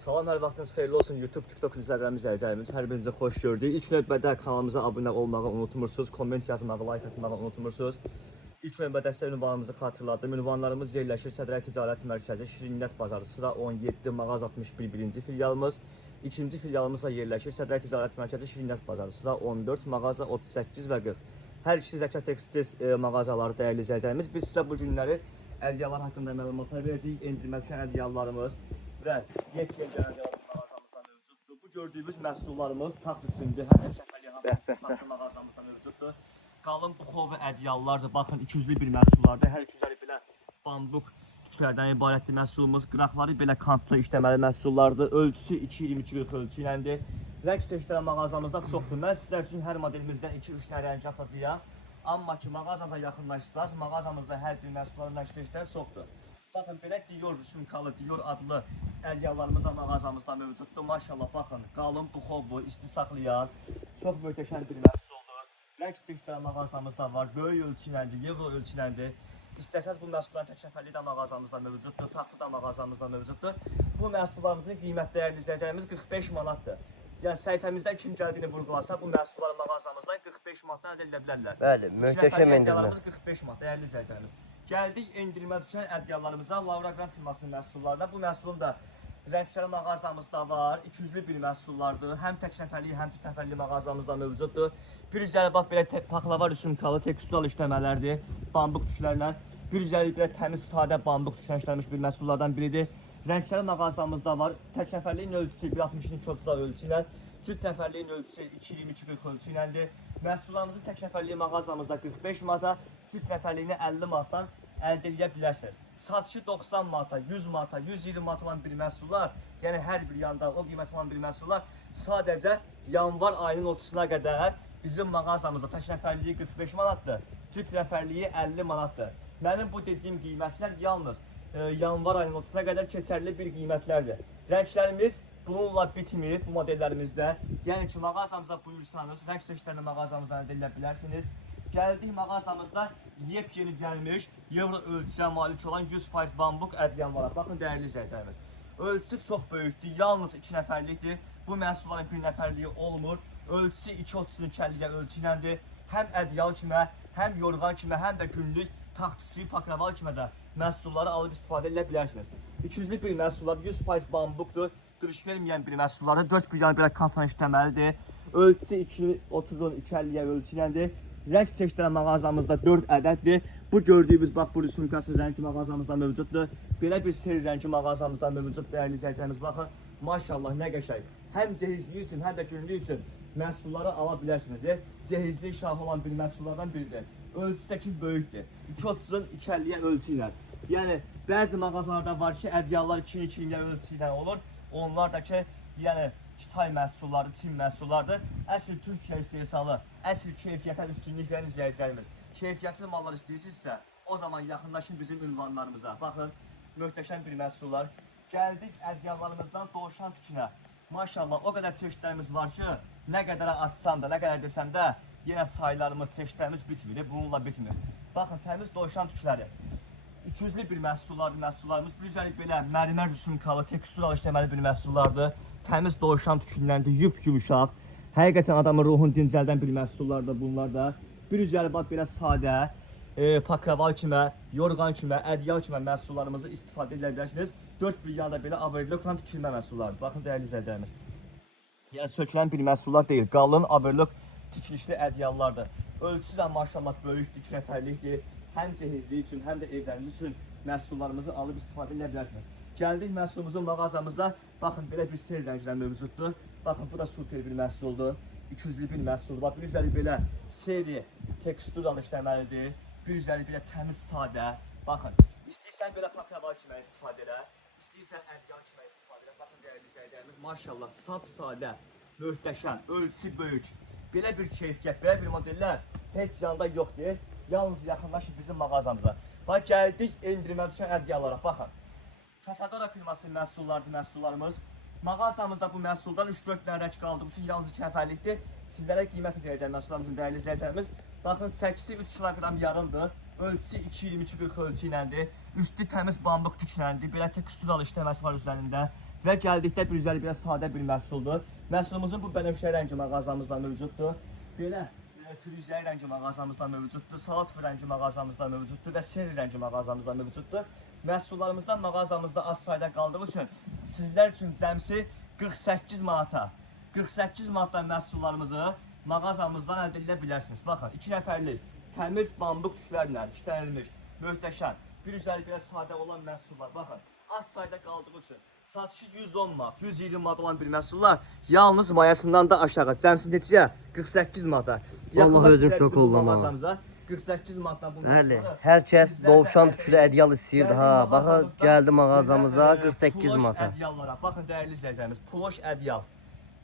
Salam, hər vaxtınız xeyirli olsun. YouTube, TikTok izləyicilərimiz, hər birinizə xoş gördük. İlk növbədə kanalımıza abunə olmağı unutmursunuz, komment yazmağı, like atmağı unutmursunuz. İlk növbədə sizə ünvanlarımızı xatırladım. Ünvanlarımız yerləşir Sədrək Ticarət Mərkəzi, Şirniyyət Bazarı, sıra 17, mağaz 61, birinci filialımız. İkinci filialımız da yerləşir Sədrək Ticarət Mərkəzi, Şirniyyət Bazarı, sıra 14, mağaza 38 və 40. Hər ikisi Zəka Tekstil mağazaları dəyərli izləyicilərimiz. Biz sizə bu günləri ədyalar haqqında məlumatlar verəcəyik. Endirmə düşən ədyalarımız və yepyeni ədyalarımız mağazamızda mövcuddur. Bu gördüyümüz məhsullarımız taxt üçündür. Həm də şəfəli, həm də taxtlı mağazamızda mövcuddur. Qalın buxov ədyalardır. Baxın, 200'lü bir məhsullardır. Hər 200'ləri belə bambuk tüklərdən ibarətli məhsulumuz. Qıraqları belə kantlı işləməli məhsullardır. Ölçüsü 2-22-40 ölçü iləndir. Rəng seçkiləri mağazamızda çoxdur. Mən sizlər üçün hər modelimizdən 2-3 rəng atacağam. Amma ki, mağazamıza yaxınlaşsınız, mağazamızda hər bir məhsulların rəng seçkiləri çoxdur. Baxın, belə Dior rüsumkalı, Dior adlı ədyalarımız da mağazamızda mövcuddur. Maşallah, baxın, qalın buxovlu, isti saxlayan, çox möhtəşəm bir məhsuldur. Rəng seçkiləri mağazamızda var, böyük ölçüləndir, euro ölçüləndir. İstəsəz bu məhsulların tək səfərliyi də mağazamızda mövcuddur, taxtı da mağazamızda mövcuddur. Bu məhsullarımızın qiymət dəyərli izləyəcəyimiz 45 manatdır. Yəni səhifəmizdən kim gəldiyini vurğulasa, bu məhsulları mağazamızdan 45 manatdan əldə edə bilərlər. Bəli, möhtəşəm endirmə. 45 manat, dəyərli izləyicilərimiz. Gəldik endirmə düşən ədyalarımıza, Laura Grand firmasının məhsullarına. Bu məhsulun da rəngləri mağazamızda var, 200'lü bir məhsullardır. Həm tək nəfərli, həm çift nəfərli mağazamızda mövcuddur. Bir üzəri bax, belə paxlava rüsumkalı, tekstural işləmələrdir, bambuk tüklərlə. Bir üzəri belə təmiz, sadə bambuk tüklə işlənmiş bir məhsullardan biridir. Rəngləri mağazamızda var. Tək nəfərliyin ölçüsü 1.62 ölçü ilə, cüt nəfərliyin ölçüsü 2.22-40 ölçü iləndir. Məhsullarımızın tək nəfərliyi mağazamızda 45 manata, cüt nəfərliyini 50 manatdan əldə edə bilərsiniz. Satışı 90 manata, 100 manata, 120 manata olan bir məhsullar, yəni hər bir yanda o qiymət olan bir məhsullar sadəcə yanvar ayının 30'una qədər bizim mağazamızda tək nəfərliyi 45 manatdır, cüt nəfərliyi 50 manatdır. Mənim bu dediyim qiymətlər yalnız yanvar ayının 30'una qədər keçərli bir qiymətlərdir. Rənglərimiz bununla bitmir bu modellərimizdə. Yəni ki, mağazamıza buyursanız, rəng seçkilərini mağazamızdan əldə edə bilərsiniz. Gəldik mağazamızda yepyeni gəlmiş, euro ölçüyə malik olan 100% bambuk ədyanlara. Baxın, dəyərli izləyicilərimiz. Ölçüsü çox böyükdür, yalnız 2 nəfərlikdir. Bu məhsulların bir nəfərliyi olmur. Ölçüsü 2.32 kəlliyə ölçü iləndir. Həm ədyal kimə, həm yorğan kimə, həm də günlük taxt üstü, pakraval kimə də məhsulları alıb istifadə edə bilərsiniz. 200'lü bir məhsullar 100% bambukdur. Qırış verməyən bir məhsullarda 4 bir yana belə kantla işləməlidir. Ölçüsü 2.30'un 2.50'yə ölçü iləndir. Rəng seçkiləri mağazamızda 4 ədəddir. Bu gördüyümüz bax, bu rüsumkası rəngi mağazamızda mövcuddur. Belə bir seri rəngi mağazamızda mövcud, dəyərli izləyicilərimiz. Baxın, maşallah, nə qəşəng. Həm cehizliyi üçün, həm də günlük üçün məhsulları ala bilərsiniz. Cehizli şahı olan bir məhsullardan biridir. Ölçüdəki böyükdür. 2.30'un 2.50'yə ölçü ilə. Yəni, bəzi mağazalarda var ki, ədyallar 2.2'yə ölçü ilə olur. Onlar da ki, yəni, Kitay məhsulları, Çin məhsullardır. Əsl Türkiyə istehsalı, əsl keyfiyyətə üstünlük verən izləyicilərimiz. Keyfiyyətli mallar istəyirsinizsə, o zaman yaxınlaşın bizim ünvanlarımıza. Baxın, möhtəşəm bir məhsullar. Gəldik ədyalarımızdan Doğuşan tükünə. Maşallah, o qədər çeşidlərimiz var ki, nə qədər açsam da, nə qədər desəm də, yenə sayılarımız, çeşidlərimiz bitmir, bununla bitmir. Baxın, təmiz Doğuşan tükləri. 200'lü bir məhsullarımız, bir üzəlik belə mərmər rüsumkalı, tekstural işləməli bir məhsullardır. Təmiz Doğuşan tükünləndir, yumuşaq. Həqiqətən adamın ruhunu dincəldən bir məhsullardır bunlar da. Bir üzəli bax, belə sadə, pakraval kimə, yorğan kimə, ədyal kimə məhsullarımızı istifadə edə bilərsiniz. 4 bir yana belə overlockla tikilmə məhsullardır. Baxın, dəyərli izləyicilərimiz. Yəni, sökülən bir məhsullar deyil, qalın overlock tikilişli ədyallardır. Ölçüsü də maşallah böyükdür, 2 nəfərlikdir. Həm cehizliyi üçün, həm də evləriniz üçün məhsullarımızı alıb istifadə edə bilərsiniz. Gəldik məhsulumuzun mağazamızda, baxın, belə bir seri rənglər mövcuddur. Baxın, bu da super bir məhsuldur. 200'lü bir məhsuldur. Bax, bir üzəri belə seri tekstural işləməlidir. Bir üzəri belə təmiz, sadə. Baxın, istəyirsən belə pakraval kimə istifadə elə, istəyirsən ədyal kimə istifadə elə. Baxın, dəyərli izləyicilərimiz, maşallah, sap sadə, möhtəşəm, ölçüsü böyük. Belə bir keyfiyyət, belə bir modellər heç yanda yoxdur. Yalnız yaxınlaşın bizim mağazamıza. Bax, gəldik endirmə düşən ədyalara. Baxın, Casadora firmasının məhsullarımız. Mağazamızda bu məhsuldan 3-4 dənə rəng qaldı. Bütün yalnız 2 nəfərlikdir. Sizlərə qiymət verəcəm məhsullarımızın dəyərli izləyicilərimiz. Baxın, çəkisi 3 kiloqram yarımdır. Ölçüsü 2.22-40 ölçü iləndir. Üstü təmiz bambuk tükləndir. Belə tekstural işləməsi var üzərində. Və gəldikdə bir üzəri biraz sadə bir məhsuldur. Məhsulumuzun bu bənövşə rəngi mağazamızda mövcuddur. Belə frizəli rəngi mağazamızda mövcuddur. Salat rəngi mağazamızda mövcuddur və seri rəngi mağazamızda mövcuddur. Məhsullarımızdan mağazamızda az sayda qaldığı üçün sizlər üçün cəmsi 48 manata 48 manatdan məhsullarımızı mağazamızdan əldə edə bilərsiniz. Baxın, 2 nəfərlik təmiz bambuk tüklərlə işlənilmiş, möhtəşəm, bir üzəri biraz sadə olan məhsullar. Baxın, az sayda qaldığı üçün satışı 110 manat, 120 manat olan bir məhsullar yalnız mayasından da aşağı. Cəmsi neçəyə? 48 manata. Allah özüm şok oldum mağazamıza 48 manatdan bu Bəli, məhsulları. hər kəs dovşan tüklü ədyal istəyirdi ha. Baxın, gəldi mağazamıza 48 manata. Ədyallara, baxın dəyərli izləyicilərimiz, ploş ədyal.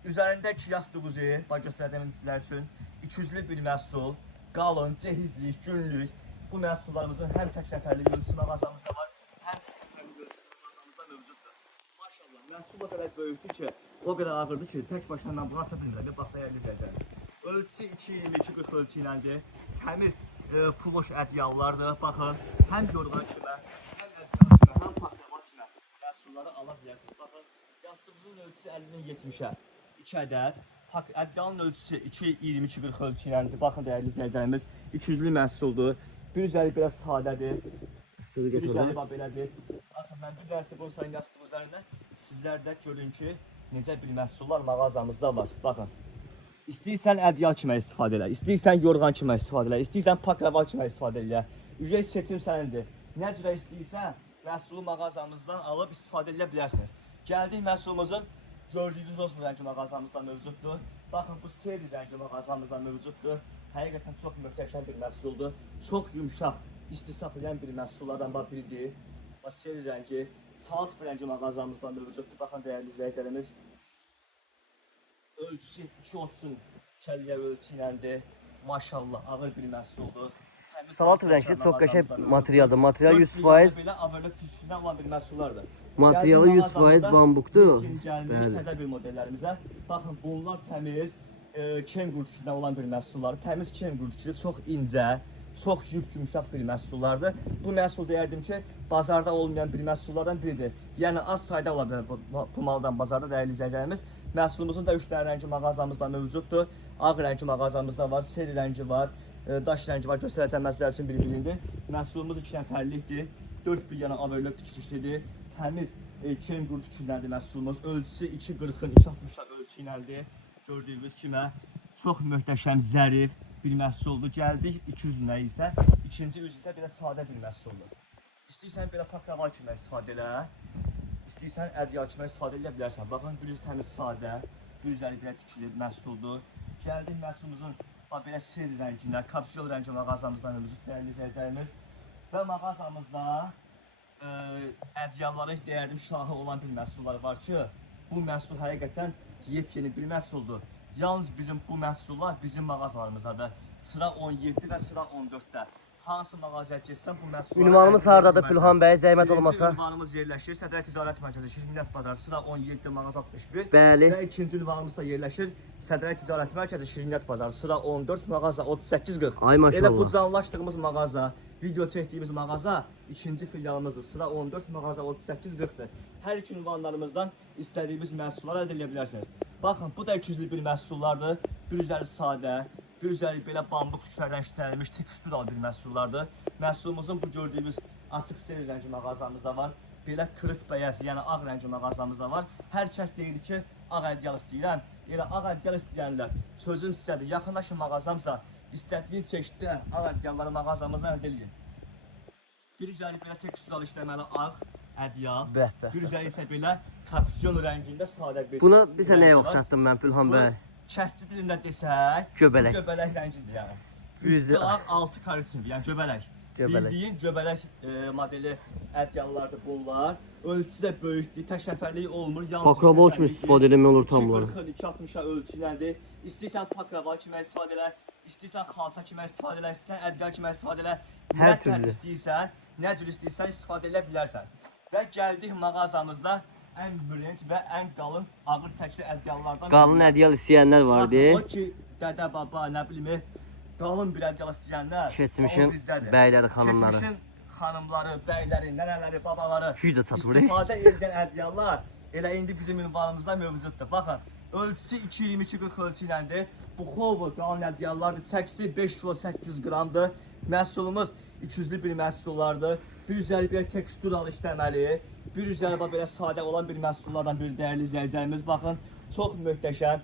Üzərində 2 yastığı, bax göstərəcəm sizlər üçün 200-lü bir məhsul, qalın, cehizlik, günlük. Bu məhsullarımızın həm tək nəfərlik ölçüsü mağazamızda var, həm tək nəfərlik ölçüsü mağazamızda mövcuddur. Maşallah, məhsul o qədər böyükdür ki, o qədər ağırdır ki, tək başına mən buna çata bilmirəm. Bax dəyərli izləyicilərimiz. Ölçüsü 2.22-40 ölçü iləndir. Təmiz ploş ədyallardır. Baxın, həm yorğan kimə, həm ədyal kimə, həm paklava kimə məhsulları ala bilərsiniz. Baxın, yastığımızın ölçüsü 50-dən 70-ə 2 ədəd. Ədyalın ölçüsü 2.22-40 ölçü iləndir. Baxın, dəyərli izləyicilərimiz, 200-lü məhsuldur. Bir üzəri biraz sadədir. Bir üzəri belədir. Baxın, mən bir dənəsi bunu sayın yastığı üzərində. Sizlər də görün ki, necə bir məhsullar mağazamızda var. Baxın. İstəyirsən ədyal kimi istifadə elə, istəyirsən yorğan kimi istifadə elə, istəyirsən paklava kimi istifadə elə. Ücret seçim sənindir. Nə cürə istəyirsən, məhsulu mağazamızdan alıb istifadə edə bilərsiniz. Gəldik məhsulumuzun gördüyünüz roz rəngi mağazamızda mövcuddur. Baxın, bu seri rəngi mağazamızda mövcuddur. Həqiqətən çox möhtəşəm bir məhsuldur. Çox yumşaq, isti saxlayan bir məhsullardan biridir. Bax, seri rəngi, salat rəngi mağazamızda mövcuddur. Baxın, dəyərli izləyicilərimiz. Ölçüsü 2.30 kəlliyə ölçü iləndir. Maşallah, ağır bir məhsuldur. Salat rəngli çox qəşəng materialdır. Material 100%. Belə averlıq tüklüdən olan bir məhsullardır. Materialı 100% bambukdur. Gəlmiş təzə bir modellərimizə. Baxın, bunlar təmiz kengur tüklüdən olan bir məhsullar. Təmiz kengur tüklü, çox incə, çox yumşaq bir məhsullardır. Bu məhsul deyərdim ki, bazarda olmayan bir məhsullardan biridir. Yəni az sayda ola bilər bu maldan bazarda dəyərli izləyicilərimiz. Məhsulumuzun da 3 dənə rəngi mağazamızda mövcuddur. Ağ rəngi mağazamızda var, seri rəngi var, daş rəngi var. Göstərəcəm məsələlər üçün bir-birindir. Məhsulumuz 2 nəfərlikdir. 4 bir yana averlıq tüküşlidir. Təmiz kengur tükündəndir məhsulumuz. Ölçüsü 2.40-ın 2.60-a ölçü iləndir. Gördüyünüz kimi çox möhtəşəm, zərif bir məhsuldur. Gəldik 200-nə isə, ikinci üz isə belə sadə bir məhsuldur. İstəyirsən belə paklava kimi istifadə elə. İstəyirsən ədyal kimi istifadə edə bilərsən. Baxın, bir üzü təmiz sadə, bir üzəri belə tükülü məhsuldur. Gəldik məhsulumuzun belə seri rəngində, kapsül rəngi mağazamızda mövcud dəyərli izləyicilərimiz. Və mağazamızda ədyalların deyərdim şahı olan bir məhsullar var ki, bu məhsul həqiqətən yepyeni bir məhsuldur. Yalnız bizim bu məhsullar bizim mağazalarımızdadır. Sıra 17 və sıra 14-də. Hansı mağazaya getsən bu məhsullar... Ünvanımız hardadır Pülhan bəy, zəhmət olmasa? Birinci ünvanımız yerləşir Sədrə Ticarət Mərkəzi, Şirniyyat Bazarı, sıra 17 mağaza 61. Bəli. Və ikinci ünvanımız da yerləşir Sədrə Ticarət Mərkəzi, Şirniyyat Bazarı, sıra 14 mağaza 38-40. Ay maşallah. Elə bu canlaşdığımız mağaza, video çəkdiyimiz mağaza ikinci filialımızdır, sıra 14 mağaza 38-40-dır. Hər iki ünvanlarımızdan istədiyimiz məhsullar əldə edə bilərsiniz. Baxın, bu da 200-lü bir məhsullardır. Bir üzəri sadə, bir üzəri belə bambuk tüklərdən işlənilmiş tekstural bir məhsullardır. Məhsulumuzun bu gördüyümüz açıq seri rəngi mağazamızda var. Belə kırıq bəyaz, yəni ağ rəngi mağazamızda var. Hər kəs deyir ki, ağ ədyal istəyirəm. Elə ağ ədyal istəyənlər, sözüm sizədir, yaxınlaşın mağazamıza, istədiyin çeşiddə ağ ədyalları mağazamızdan əldə edin. Bir üzəri belə tekstural işləməli ağ ədyal, bir üzəri isə belə kapsyon rəngində sadə bir... Buna bizə nəyə oxşatdım mən Pülhan bəy? Kərtçi dilində desək, göbələk. Göbələk rəngidir yəni. Üstü ağ, altı karisindir, yəni göbələk. Bildiyin göbələk modeli ədyallardır bunlar. Ölçüsü də böyükdür, tək nəfərlik olmur. Paklava kimi istifadə eləmək olur tam bunları. 2.40-ın 2.60-a ölçülədir. İstəyirsən paklava kimi istifadə elə, istəyirsən xalça kimi istifadə elə, istəyirsən ədyal kimi istifadə elə. Nə tər istəyirsən, nə cür istəyirsən istifadə elə bilərsən. Və gəldik mağazamızda ən brend və ən qalın ağır çəkili ədyallardan. Qalın ədyal istəyənlər vardı. O ki, dədə, baba, nə bilim, qalın bir ədyal istəyənlər Keçmişin o bizdədir. bəyləri, xanımları. Keçmişin xanımları, bəyləri, nənələri, babaları Güc də çatmır. istifadə edən ədyallar elə indi bizim ünvanımızda mövcuddur. Baxın, ölçüsü 2.22-40 ölçü iləndir. Bu xovu qalın ədyallardır. Çəkisi 5 kilo 800 qramdır. Məhsulumuz 200'lü bir məhsullardır. Bir üzəri bir teksturalı işləməli, bir üzəri belə sadə olan bir məhsullardan bir dəyərli izləyəcəyimiz. Baxın, çox möhtəşəm.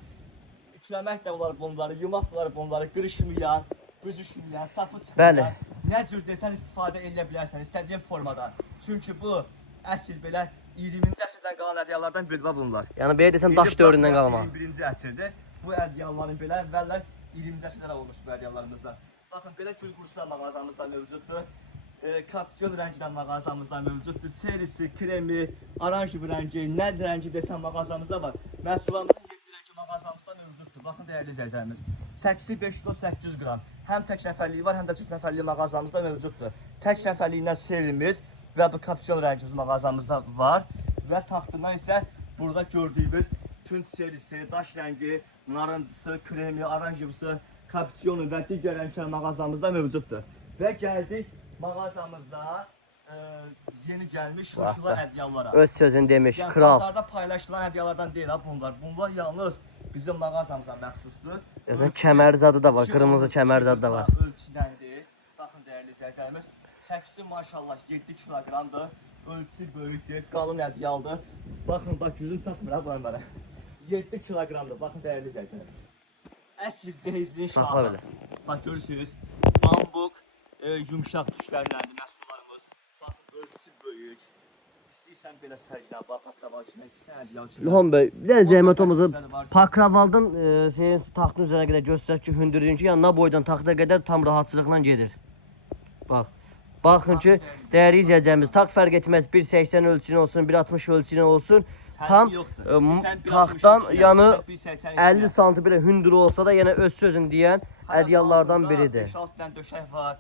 Ütüləmək də olar bunları, yumaq da olar bunları, qırışmayan, büzüşmayan, sapı çıxmayan. Bəli. Nə cür desən istifadə edə bilərsən, istədiyin formada. Çünki bu əsl belə 20-ci əsrdən qalan ədyallardan biri bunlar. Yəni belə desəm daş dövründən qalma. 21-ci əsrdir. Bu ədyalların belə əvvəllər 20-ci əsrlərə olmuş bu ədyallarımızda. Baxın, belə gül qurslar mağazamızda mövcuddur. Kapsiyon rəngidən mağazamızda mövcuddur. Serisi, kremi, oranj bir rəngi, nəd rəngi desən mağazamızda var. Məhsullarımızın 7 rəngi mağazamızda mövcuddur. Baxın, dəyərli izləyəcəyimiz. 8 kilo 800 qram. Həm tək nəfərliyi var, həm də cüt nəfərliyi mağazamızda mövcuddur. Tək nəfərliyindən serimiz və bu kapsiyon rəngimiz mağazamızda var. Və taxtından isə burada gördüyümüz tünd serisi, daş rəngi, narıncısı, kremi, oranjısı, kapsiyonu və digər rənglər mağazamızda mövcuddur. Və gəldik mağazamızda yeni gəlmiş şuşula ədyallara. Öz sözünü demiş, Yəni, kral. bazarda paylaşılan ədyallardan deyil ha bunlar. Bunlar yalnız bizim mağazamıza məxsusdur. Yazın kəmərzadı da var, qırmızı kəmərzadı da var. Ölçüdəndir. Baxın dəyərli izləyicilərimiz. Çəkisi maşallah 7 kiloqramdır. Ölçüsü böyükdür, qalın ədyaldır. Baxın, bax yüzüm çatmır ha bunlara. 7 kiloqramdır. Baxın dəyərli izləyicilərimiz. Əsl cehizliyin Saxla şahı. belə. Bax görürsünüz. Bambuk, yumşaq tüşlərləndir məhsullarımız. Baxın ölçüsü böyük. İstəyirsən belə sərginə, bax pakraval kimi, istəyirsən ədyal kimi. İlham bəy, bir də zəhmət olmasa Pakravaldan senin taxtın üzərinə qədər göstər ki, hündürlüyün ki, yanına boydan taxta qədər tam rahatçılıqla gedir. Bax. Baxın ki, dəyərli izləyəcəyimiz taxt fərq etməz 1.80 ölçünə olsun, 1.60 ölçünə olsun. Tam taxtdan yanı 50 sm belə hündür olsa da yenə öz sözün deyən ədyallardan biridir. 5-6 dənə döşək var,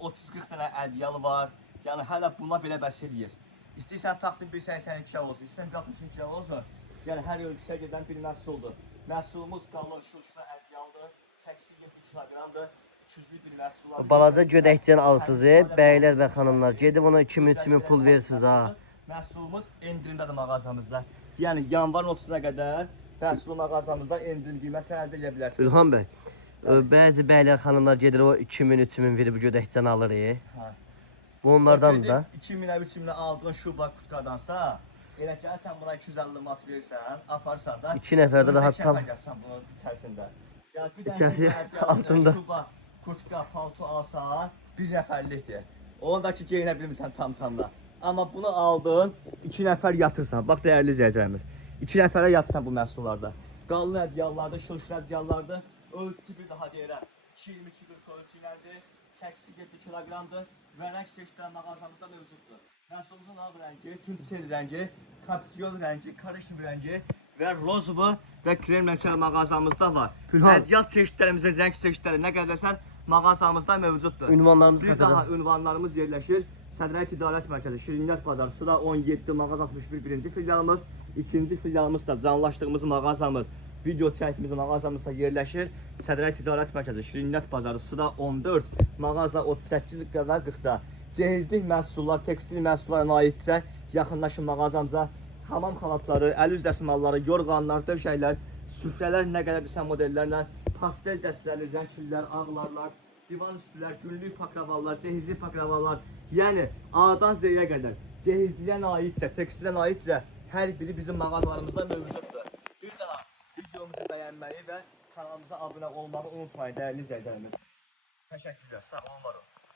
30-40 dənə ədyal var. Yəni hələ buna belə bəs eləyir. İstəyirsən taxtın 1.82 olsun, istəyirsən 1.62 olsun. Yəni hər ölçüyə gedən bir məhsuldur. Məhsulumuz qalın şuşla ədyaldır, 87 kiloqramdır. 200'lü bir məhsullar. Balaca gödəkçən alsınız, bəylər və xanımlar. Gedib ona 2000-3000 pul verirsiniz ha. Məhsulumuz endirimdədir mağazamızda. Yəni yanvarın 30-una qədər məhsul mağazamızda endirim qiymətini əldə edə bilərsiniz. İlham bəy, bəzi bəylər xanımlar gedir o 2000-3000 verib gödəkçəni alır. Hə. Bu onlardan da. 2000-ə 3000-ə aldığın şuba kutkadansa, elə ki sən buna 250 mat versən, aparsan da 2 nəfərdə daha tam bunun içərisində. Yəni bir İçərisi dənə altında. şuba, kurtka, palto alsan, bir nəfərlikdir. Onu da ki geyinə bilmirsən tam-tamda. Amma bunu aldın, 2 nəfər yatırsan. Bax dəyərli izləyəcəyimiz. 2 nəfərə yatırsan bu məhsullarda. Qalın ədyallarda, şuşlu ədyallarda ölçüsü bir daha deyirəm. 2.22-40 ölçü iləndir. 87 kiloqramdır və rəng seçkiləri mağazamızda mövcuddur. Məhsulumuzun ağ rəngi, tünd sel rəngi, kapsiyon rəngi, karışım rəngi və rozvu və krem rəngləri mağazamızda var. Ədyal çeşidlərimizin rəng seçkiləri nə qədərsən mağazamızda mövcuddur. Ünvanlarımızı Bir daha ünvanlarımız yerləşir. Sədrəy Ticarət Mərkəzi, Şirniyyat Bazarı, sıra 17, mağaza 61 birinci filialımız. İkinci filialımız da canlaşdığımız mağazamız, video çəkdiyimiz mağazamızda yerləşir. Sədrəy Ticarət Mərkəzi, Şirniyyat Bazarı, sıra 14, mağaza 38 və 40-da. Cehizlik məhsullar, tekstil məhsullarına aidsə yaxınlaşın mağazamıza. Hamam xalatları, əl üz dəsmalları, yorğanlar, döşəklər, süfrələr, nə qədər bilsən modellərlə, pastel dəstələri, rəngçilər, ağlarlar, divan üstülər, günlük pakravallar, cehizli pakravallar, yəni A-dan Z-yə qədər cehizliyə aidcə, tekstilən aidcə hər biri bizim mağazalarımızda mövcuddur. Bir daha videomuzu bəyənməyi və kanalımıza abunə olmağı unutmayın dəyərli izləyicilərimiz. Təşəkkürlər, sağ olun, var olun.